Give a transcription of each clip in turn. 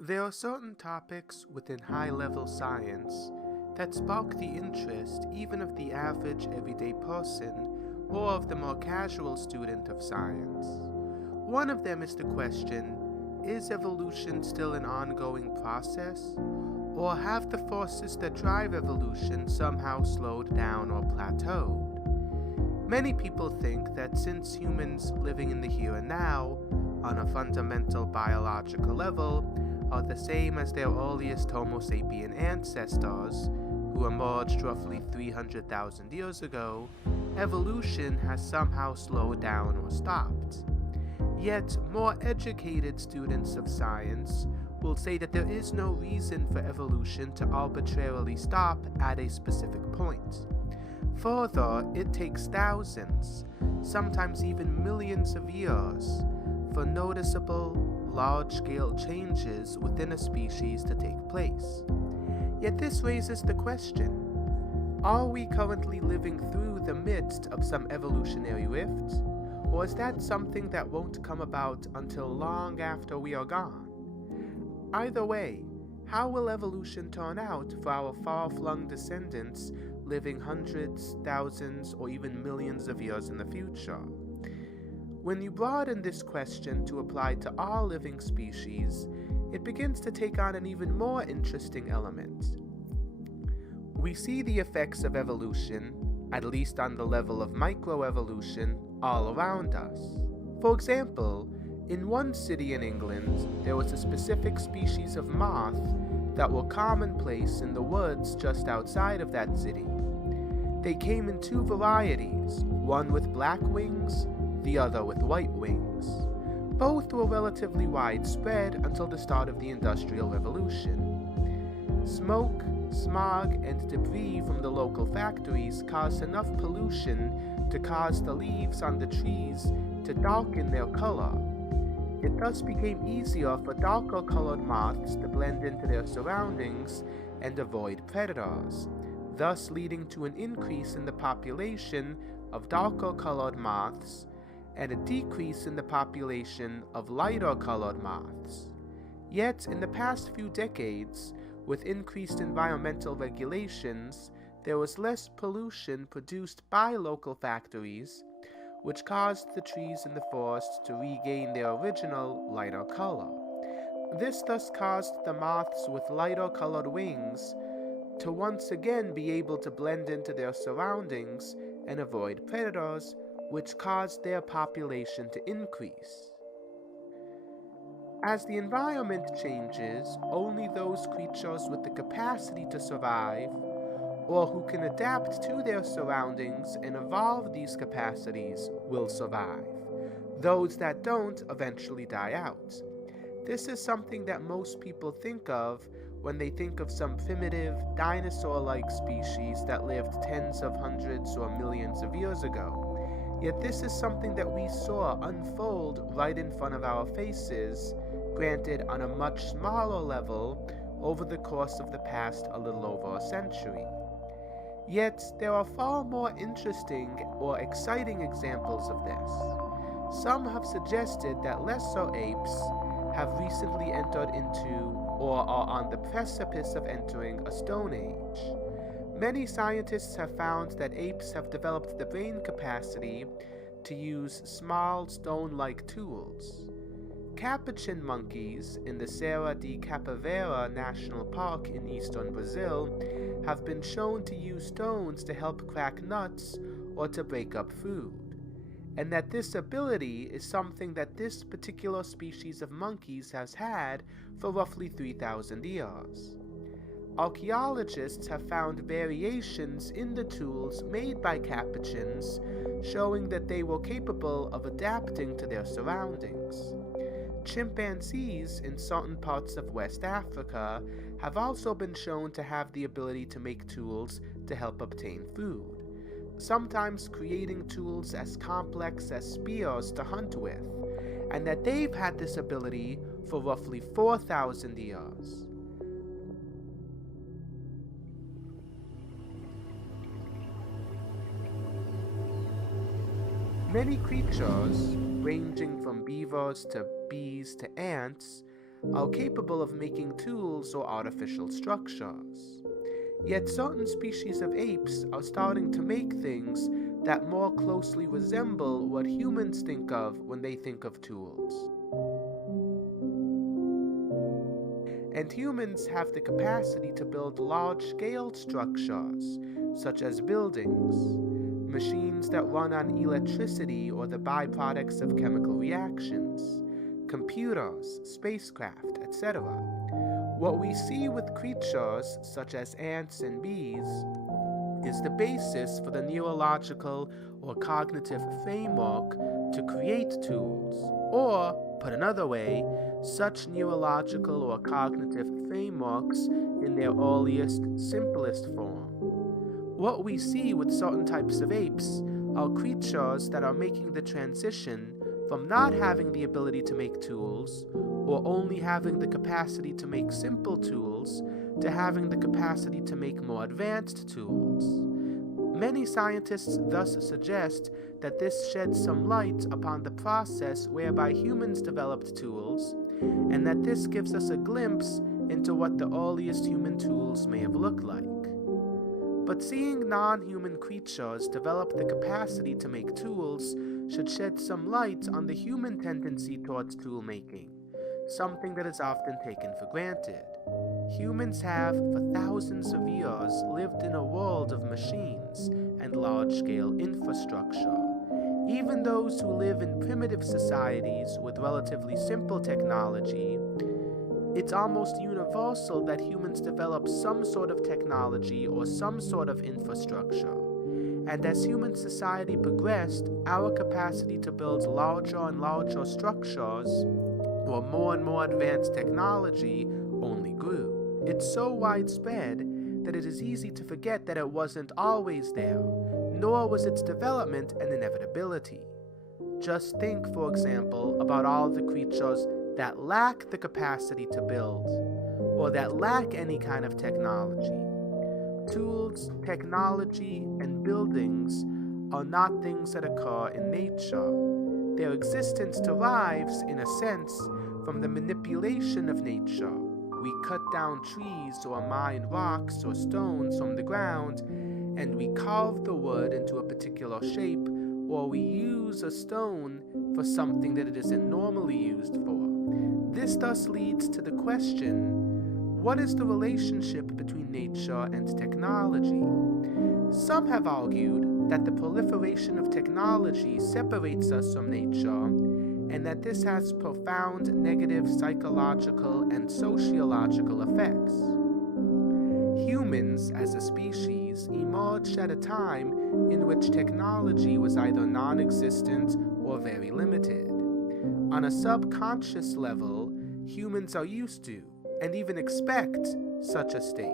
There are certain topics within high-level science that spark the interest even of the average everyday person or of the more casual student of science. One of them is the question, is evolution still an ongoing process? Or have the forces that drive evolution somehow slowed down or plateaued? Many people think that since humans living in the here and now, on a fundamental biological level, are the same as their earliest Homo sapien ancestors, who emerged roughly 300,000 years ago, evolution has somehow slowed down or stopped. Yet, more educated students of science will say that there is no reason for evolution to arbitrarily stop at a specific point. Further, it takes thousands, sometimes even millions of years, for noticeable, large-scale changes within a species to take place. Yet this raises the question, are we currently living through the midst of some evolutionary rift? Or is that something that won't come about until long after we are gone? Either way, how will evolution turn out for our far-flung descendants living hundreds, thousands, or even millions of years in the future? When you broaden this question to apply to all living species, it begins to take on an even more interesting element. We see the effects of evolution, at least on the level of microevolution, all around us. For example, in one city in England, there was a specific species of moth that were commonplace in the woods just outside of that city. They came in two varieties, one with black wings, the other with white wings. Both were relatively widespread until the start of the Industrial Revolution. Smoke, smog, and debris from the local factories caused enough pollution to cause the leaves on the trees to darken their color. It thus became easier for darker colored moths to blend into their surroundings and avoid predators, thus leading to an increase in the population of darker colored moths and a decrease in the population of lighter colored moths. Yet, in the past few decades, with increased environmental regulations, there was less pollution produced by local factories, which caused the trees in the forest to regain their original lighter color. This thus caused the moths with lighter colored wings to once again be able to blend into their surroundings and avoid predators, which caused their population to increase. As the environment changes, only those creatures with the capacity to survive, or who can adapt to their surroundings and evolve these capacities, will survive. Those that don't eventually die out. This is something that most people think of when they think of some primitive, dinosaur-like species that lived tens of hundreds or millions of years ago. Yet this is something that we saw unfold right in front of our faces, granted on a much smaller level, over the course of the past a little over a century. Yet there are far more interesting or exciting examples of this. Some have suggested that lesser apes have recently entered into or are on the precipice of entering a Stone Age. Many scientists have found that apes have developed the brain capacity to use small stone-like tools. Capuchin monkeys in the Serra de Capivara National Park in eastern Brazil have been shown to use stones to help crack nuts or to break up food, and that this ability is something that this particular species of monkeys has had for roughly 3,000 years. Archaeologists have found variations in the tools made by capuchins, showing that they were capable of adapting to their surroundings. Chimpanzees in certain parts of West Africa have also been shown to have the ability to make tools to help obtain food, sometimes creating tools as complex as spears to hunt with, and that they've had this ability for roughly 4,000 years. Many creatures, ranging from beavers to bees to ants, are capable of making tools or artificial structures. Yet certain species of apes are starting to make things that more closely resemble what humans think of when they think of tools. And humans have the capacity to build large-scale structures, such as buildings, machines that run on electricity or the byproducts of chemical reactions, computers, spacecraft, etc. What we see with creatures such as ants and bees is the basis for the neurological or cognitive framework to create tools, or, put another way, such neurological or cognitive frameworks in their earliest, simplest form. What we see with certain types of apes are creatures that are making the transition from not having the ability to make tools, or only having the capacity to make simple tools, to having the capacity to make more advanced tools. Many scientists thus suggest that this sheds some light upon the process whereby humans developed tools, and that this gives us a glimpse into what the earliest human tools may have looked like. But seeing non-human creatures develop the capacity to make tools should shed some light on the human tendency towards tool making, something that is often taken for granted. Humans have, for thousands of years, lived in a world of machines and large-scale infrastructure. Even those who live in primitive societies with relatively simple technology, it's almost universal that humans develop some sort of technology or some sort of infrastructure. And as human society progressed, our capacity to build larger and larger structures, or more and more advanced technology, only grew. It's so widespread that it is easy to forget that it wasn't always there, nor was its development an inevitability. Just think, for example, about all the creatures that lack the capacity to build, or that lack any kind of technology. Tools, technology, and buildings are not things that occur in nature. Their existence derives, in a sense, from the manipulation of nature. We cut down trees or mine rocks or stones from the ground, and we carve the wood into a particular shape, or we use a stone for something that it isn't normally used for. This thus leads to the question, what is the relationship between nature and technology? Some have argued that the proliferation of technology separates us from nature, and that this has profound negative psychological and sociological effects. Humans, as a species, emerged at a time in which technology was either non-existent or very limited. On a subconscious level, humans are used to, and even expect, such a state.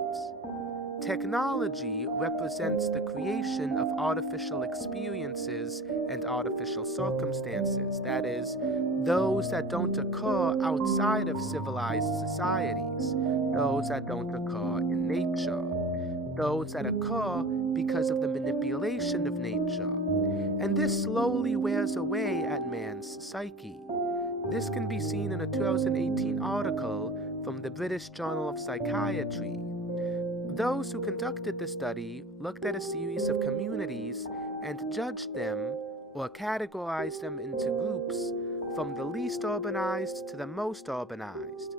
Technology represents the creation of artificial experiences and artificial circumstances, that is, those that don't occur outside of civilized societies, those that don't occur in nature, those that occur because of the manipulation of nature. And this slowly wears away at man's psyche. This can be seen in a 2018 article from the British Journal of Psychiatry. Those who conducted the study looked at a series of communities and judged them, or categorized them into groups, from the least urbanized to the most urbanized.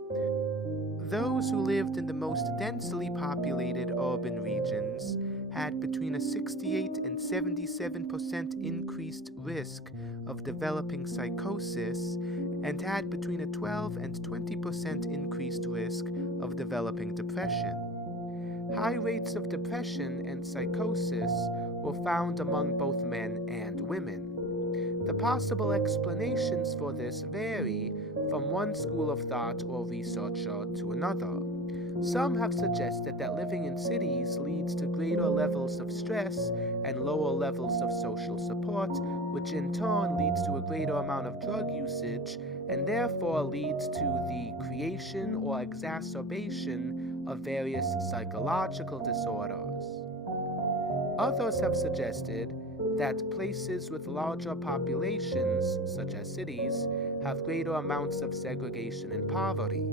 Those who lived in the most densely populated urban regions had between a 68 and 77% increased risk of developing psychosis, and had between a 12 and 20% increased risk of developing depression. High rates of depression and psychosis were found among both men and women. The possible explanations for this vary from one school of thought or researcher to another. Some have suggested that living in cities leads to greater levels of stress and lower levels of social support, which in turn leads to a greater amount of drug usage and therefore leads to the creation or exacerbation of various psychological disorders. Others have suggested that places with larger populations, such as cities, have greater amounts of segregation and poverty.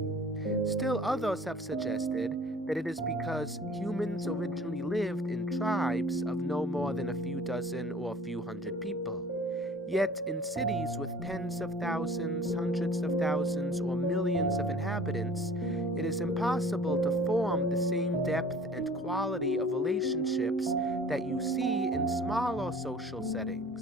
Still, others have suggested that it is because humans originally lived in tribes of no more than a few dozen or a few hundred people. Yet, in cities with tens of thousands, hundreds of thousands, or millions of inhabitants, it is impossible to form the same depth and quality of relationships that you see in smaller social settings.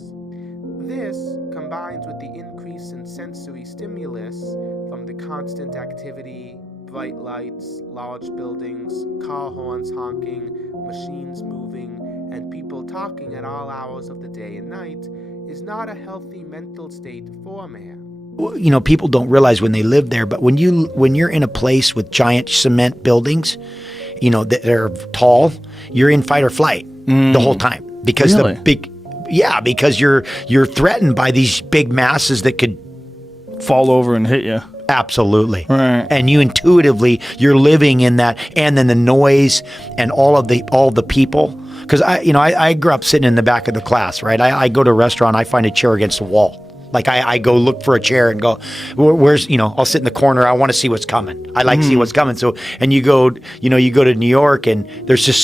This, combined with the increase in sensory stimulus from the constant activity, bright lights, large buildings, car horns honking, machines moving, and people talking at all hours of the day and night, is not a healthy mental state for man. People don't realize when they live there, but when you're in a place with giant cement buildings, that are tall, you're in fight or flight the whole time because Really? because you're threatened by these big masses that could fall over and hit you. Absolutely. Right. And you're living in that, and then the noise and all the people. Because I grew up sitting in the back of the class, right? I go to a restaurant, I find a chair against the wall. Like I go look for a chair and go, where's, I'll sit in the corner. I want to see what's coming. I like to see what's coming. So, and you go to New York and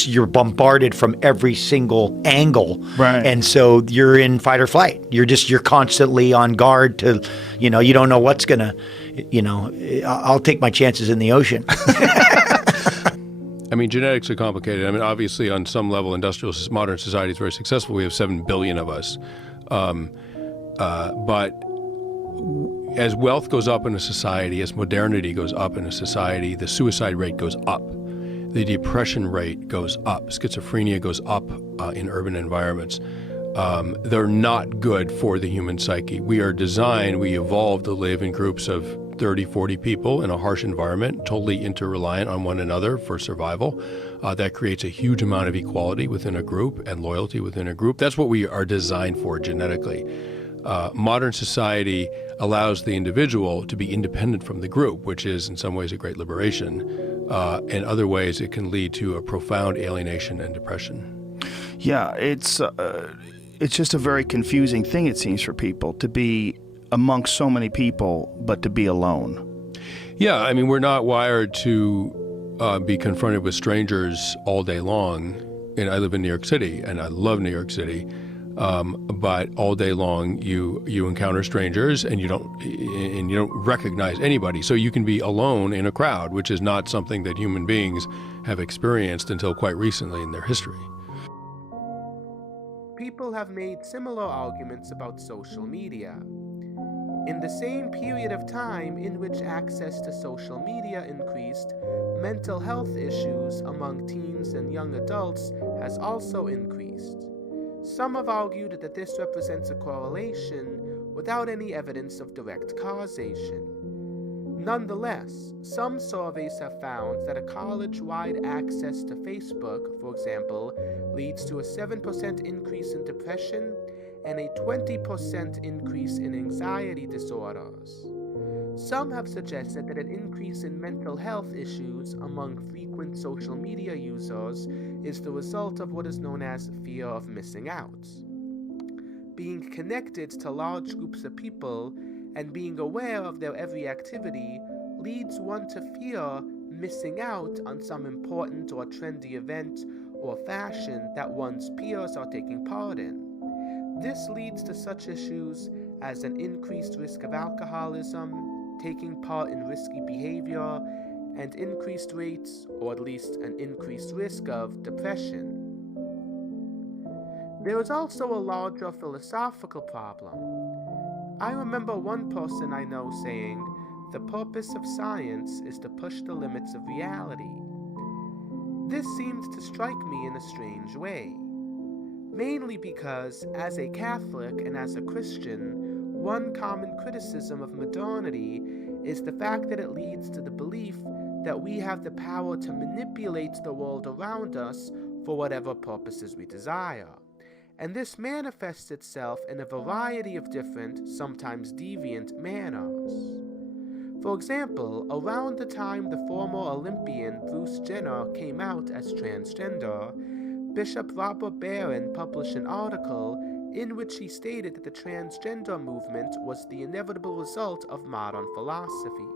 you're bombarded from every single angle. Right. And so you're in fight or flight. You're constantly on guard to, you don't know what's gonna, I'll take my chances in the ocean. I mean, genetics are complicated. I mean, obviously, on some level, modern society is very successful. We have 7 billion of us. But as wealth goes up in a society, as modernity goes up in a society, the suicide rate goes up. The depression rate goes up. Schizophrenia goes up in urban environments. They're not good for the human psyche. We evolved to live in groups of 30, 40 people in a harsh environment, totally interreliant on one another for survival. That creates a huge amount of equality within a group and loyalty within a group. That's what we are designed for genetically. Modern society allows the individual to be independent from the group, which is in some ways a great liberation. In other ways, it can lead to a profound alienation and depression. Yeah, it's just a very confusing thing, it seems, for people to be amongst so many people, but to be alone. Yeah, I mean, we're not wired to be confronted with strangers all day long. And I live in New York City, and I love New York City. But all day long, you encounter strangers, and you don't recognize anybody. So you can be alone in a crowd, which is not something that human beings have experienced until quite recently in their history. People have made similar arguments about social media. In the same period of time in which access to social media increased, mental health issues among teens and young adults has also increased. Some have argued that this represents a correlation without any evidence of direct causation. Nonetheless, some surveys have found that a college-wide access to Facebook, for example, leads to a 7% increase in depression and a 20% increase in anxiety disorders. Some have suggested that an increase in mental health issues among frequent social media users is the result of what is known as fear of missing out. Being connected to large groups of people and being aware of their every activity leads one to fear missing out on some important or trendy event or fashion that one's peers are taking part in. This leads to such issues as an increased risk of alcoholism, taking part in risky behavior, and increased rates, or at least an increased risk of depression. There is also a larger philosophical problem. I remember one person I know saying, "The purpose of science is to push the limits of reality." This seems to strike me in a strange way. Mainly because, as a Catholic and as a Christian, one common criticism of modernity is the fact that it leads to the belief that we have the power to manipulate the world around us for whatever purposes we desire. And this manifests itself in a variety of different, sometimes deviant manners. For example, around the time the former Olympian Bruce Jenner came out as transgender, Bishop Robert Barron published an article in which he stated that the transgender movement was the inevitable result of modern philosophy,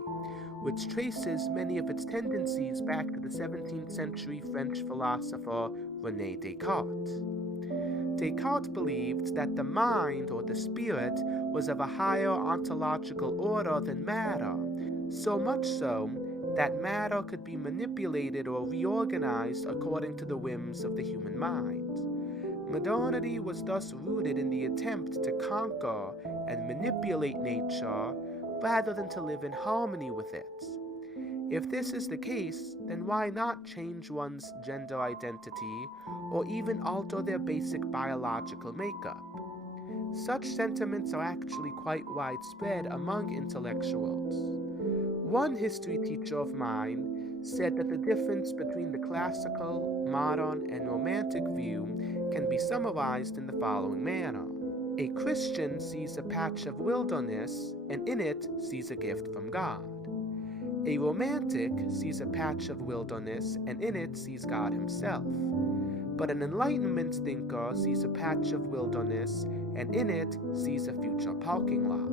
which traces many of its tendencies back to the 17th century French philosopher René Descartes. Descartes believed that the mind, or the spirit, was of a higher ontological order than matter, so much so that matter could be manipulated or reorganized according to the whims of the human mind. Modernity was thus rooted in the attempt to conquer and manipulate nature rather than to live in harmony with it. If this is the case, then why not change one's gender identity or even alter their basic biological makeup? Such sentiments are actually quite widespread among intellectuals. One history teacher of mine said that the difference between the classical, modern, and romantic view can be summarized in the following manner. A Christian sees a patch of wilderness and in it sees a gift from God. A romantic sees a patch of wilderness and in it sees God himself. But an Enlightenment thinker sees a patch of wilderness and in it sees a future parking lot.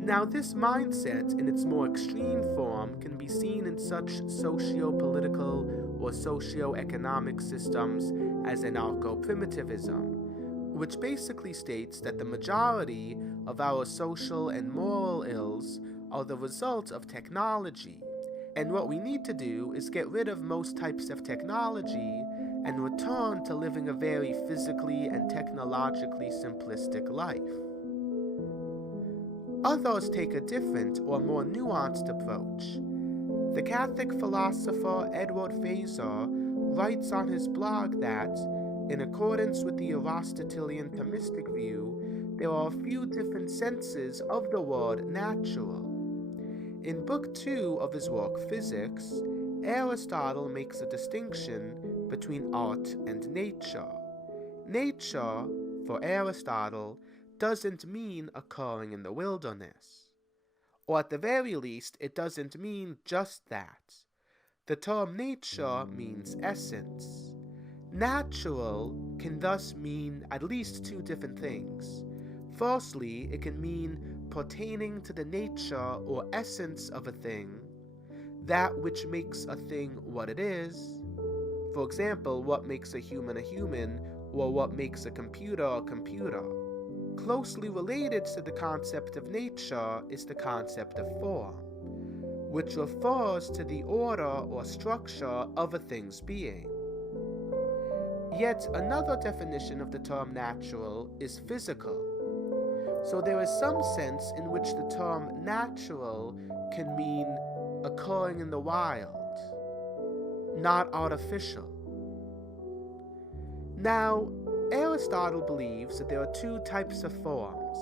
Now, this mindset in its more extreme form can be seen in such socio-political or socio-economic systems as anarcho-primitivism, which basically states that the majority of our social and moral ills are the result of technology, and what we need to do is get rid of most types of technology and return to living a very physically and technologically simplistic life. Others take a different or more nuanced approach. The Catholic philosopher Edward Feser writes on his blog that, in accordance with the Aristotelian Thomistic view, there are a few different senses of the word natural. In Book 2 of his work Physics, Aristotle makes a distinction between art and nature. Nature, for Aristotle, doesn't mean occurring in the wilderness. Or at the very least, it doesn't mean just that. The term nature means essence. Natural can thus mean at least two different things. Firstly, it can mean pertaining to the nature or essence of a thing, that which makes a thing what it is. For example, what makes a human, or what makes a computer a computer. Closely related to the concept of nature is the concept of form, which refers to the order or structure of a thing's being. Yet another definition of the term natural is physical. So there is some sense in which the term natural can mean occurring in the wild, not artificial. Now, Aristotle believes that there are two types of forms,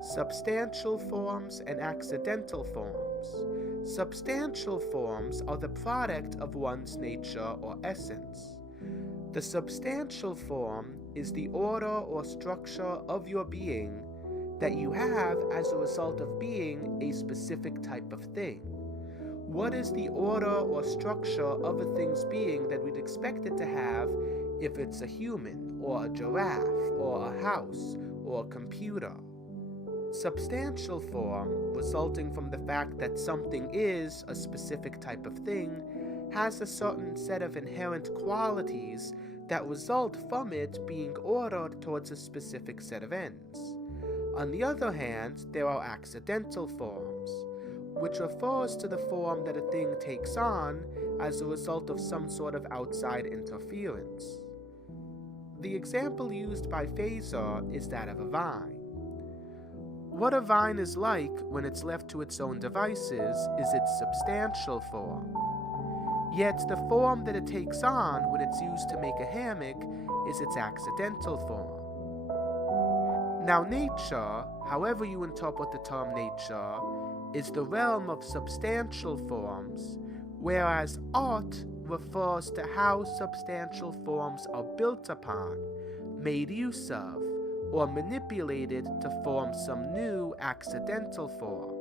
substantial forms and accidental forms. Substantial forms are the product of one's nature or essence. The substantial form is the order or structure of your being that you have as a result of being a specific type of thing. What is the order or structure of a thing's being that we'd expect it to have if it's a human, or a giraffe, or a house, or a computer? Substantial form, resulting from the fact that something is a specific type of thing, has a certain set of inherent qualities that result from it being ordered towards a specific set of ends. On the other hand, there are accidental forms, which refers to the form that a thing takes on as a result of some sort of outside interference. The example used by Feser is that of a vine. What a vine is like when it's left to its own devices is its substantial form. Yet the form that it takes on when it's used to make a hammock is its accidental form. Now nature, however you interpret the term nature, is the realm of substantial forms, whereas art refers to how substantial forms are built upon, made use of, or manipulated to form some new accidental form.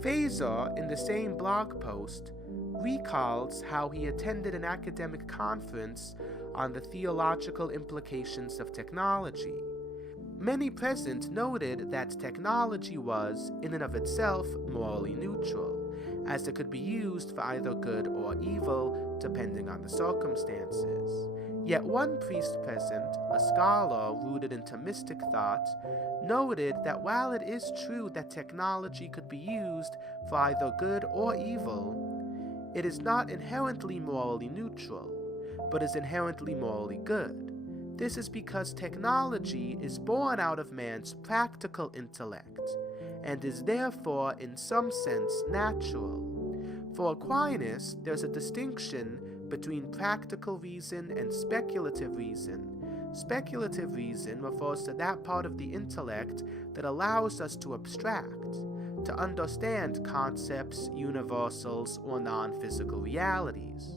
Feser, in the same blog post, recalls how he attended an academic conference on the theological implications of technology, Many present noted that technology was, in and of itself, morally neutral, as it could be used for either good or evil, depending on the circumstances. Yet one priest present, a scholar rooted in Thomistic thought, noted that while it is true that technology could be used for either good or evil, it is not inherently morally neutral, but is inherently morally good. This is because technology is born out of man's practical intellect, and is therefore in some sense natural. For Aquinas, there's a distinction between practical reason and speculative reason. Speculative reason refers to that part of the intellect that allows us to abstract, to understand concepts, universals, or non-physical realities.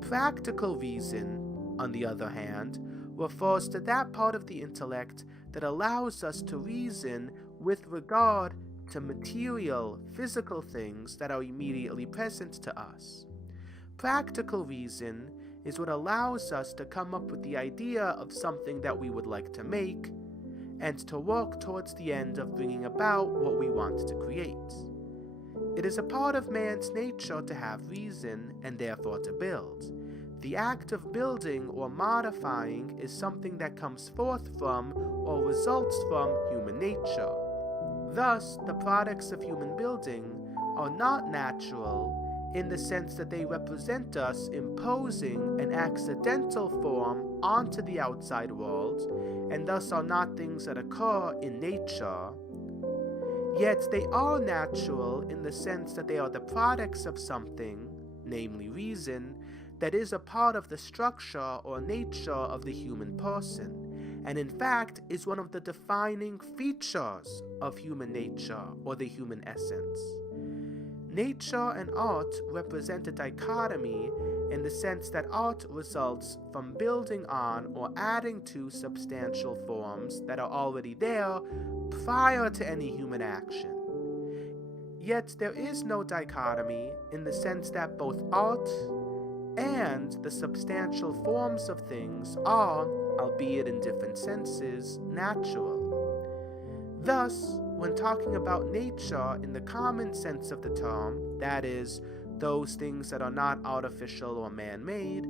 Practical reason, on the other hand, refers to that part of the intellect that allows us to reason with regard to material, physical things that are immediately present to us. Practical reason is what allows us to come up with the idea of something that we would like to make, and to work towards the end of bringing about what we want to create. It is a part of man's nature to have reason, and therefore to build. The act of building or modifying is something that comes forth from or results from human nature. Thus, the products of human building are not natural in the sense that they represent us imposing an accidental form onto the outside world, and thus are not things that occur in nature. Yet they are natural in the sense that they are the products of something, namely reason, that is a part of the structure or nature of the human person, and in fact is one of the defining features of human nature or the human essence. Nature and art represent a dichotomy in the sense that art results from building on or adding to substantial forms that are already there prior to any human action. Yet there is no dichotomy in the sense that both art and the substantial forms of things are, albeit in different senses, natural. Thus, when talking about nature in the common sense of the term, that is, those things that are not artificial or man-made,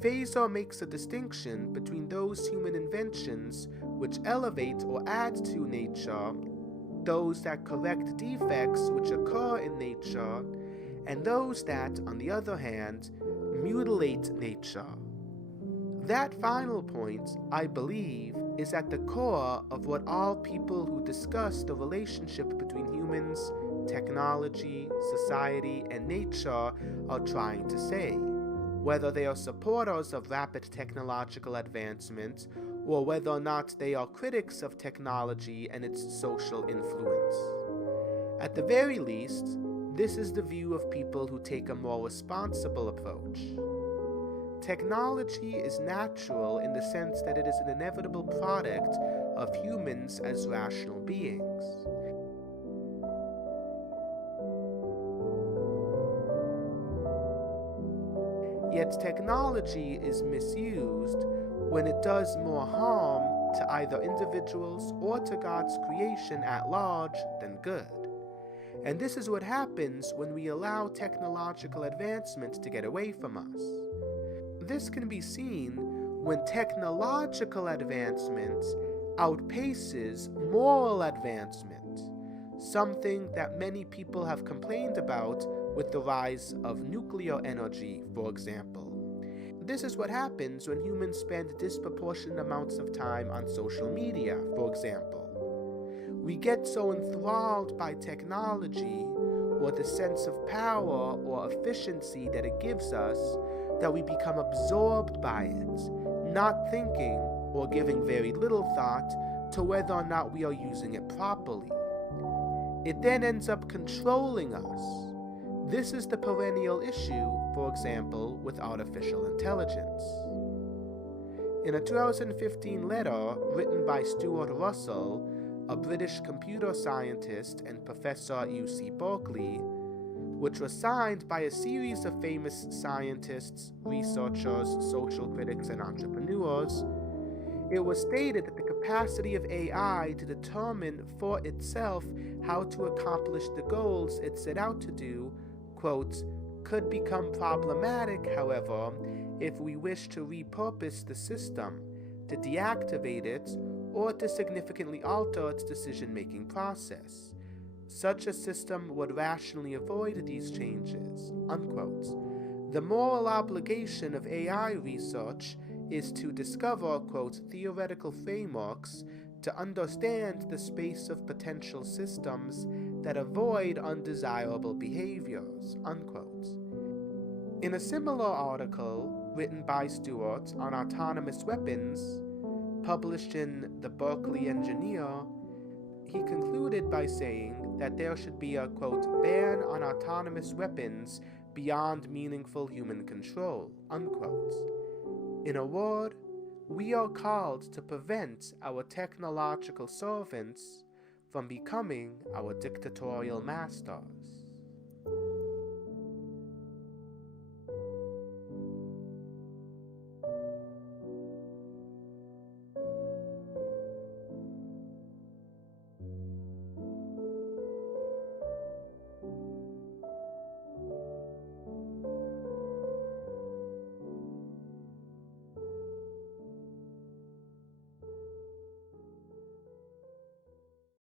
Fazer makes a distinction between those human inventions which elevate or add to nature, those that correct defects which occur in nature, and those that, on the other hand, mutilate nature. That final point, I believe, is at the core of what all people who discuss the relationship between humans, technology, society, and nature are trying to say, whether they are supporters of rapid technological advancement or whether or not they are critics of technology and its social influence. At the very least, this is the view of people who take a more responsible approach. Technology is natural in the sense that it is an inevitable product of humans as rational beings. Yet technology is misused when it does more harm to either individuals or to God's creation at large than good. And this is what happens when we allow technological advancement to get away from us. This can be seen when technological advancement outpaces moral advancement, something that many people have complained about with the rise of nuclear energy, for example. This is what happens when humans spend disproportionate amounts of time on social media, for example. We get so enthralled by technology or the sense of power or efficiency that it gives us that we become absorbed by it, not thinking or giving very little thought to whether or not we are using it properly. It then ends up controlling us. This is the perennial issue, for example, with artificial intelligence. In a 2015 letter written by Stuart Russell, a British computer scientist and professor at UC Berkeley, which was signed by a series of famous scientists, researchers, social critics, and entrepreneurs, it was stated that the capacity of AI to determine for itself how to accomplish the goals it set out to do, quote, could become problematic, however, if we wish to repurpose the system, to deactivate it, or to significantly alter its decision-making process. Such a system would rationally avoid these changes, unquote. The moral obligation of AI research is to discover, quote, theoretical frameworks to understand the space of potential systems that avoid undesirable behaviors, unquote. In a similar article written by Stewart on autonomous weapons, published in The Berkeley Engineer, he concluded by saying that there should be a, quote, ban on autonomous weapons beyond meaningful human control, unquote. In a word, we are called to prevent our technological servants from becoming our dictatorial masters.